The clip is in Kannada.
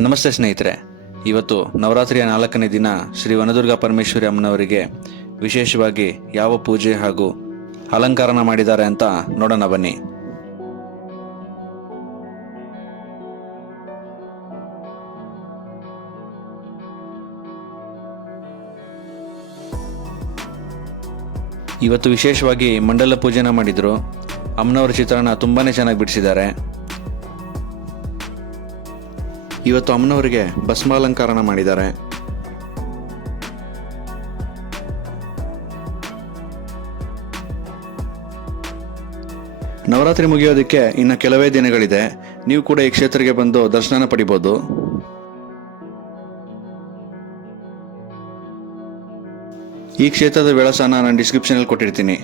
ನಮಸ್ತೆ ಸ್ನೇಹಿತರೆ. ಇವತ್ತು ನವರಾತ್ರಿಯ ನಾಲ್ಕನೇ ದಿನ ಶ್ರೀ ವನದುರ್ಗಾ ಪರಮೇಶ್ವರಿ ಅಮ್ಮನವರಿಗೆ ವಿಶೇಷವಾಗಿ ಯಾವ ಪೂಜೆ ಹಾಗೂ ಅಲಂಕಾರನ ಮಾಡಿದ್ದಾರೆ ಅಂತ ನೋಡೋಣ ಬನ್ನಿ. ಇವತ್ತು ವಿಶೇಷವಾಗಿ ಮಂಡಲ ಪೂಜೆನ ಮಾಡಿದ್ರು. ಅಮ್ಮನವರ ಚಿತ್ರಣ ತುಂಬಾನೇ ಚೆನ್ನಾಗಿ ಬಿಡಿಸಿದ್ದಾರೆ. ಇವತ್ತು ಅಮ್ಮನವರಿಗೆ ಭಸ್ಮಾಲಂಕಾರನ ಮಾಡಿದ್ದಾರೆ. ನವರಾತ್ರಿ ಮುಗಿಯೋದಕ್ಕೆ ಇನ್ನು ಕೆಲವೇ ದಿನಗಳಿದೆ. ನೀವು ಕೂಡ ಈ ಕ್ಷೇತ್ರಕ್ಕೆ ಬಂದು ದರ್ಶನ ಪಡಿಬೋದು. ಈ ಕ್ಷೇತ್ರದ ವಿಳಾಸ ನಾನು ಡಿಸ್ಕ್ರಿಪ್ಷನಲ್ಲಿ ಕೊಟ್ಟಿರ್ತೀನಿ.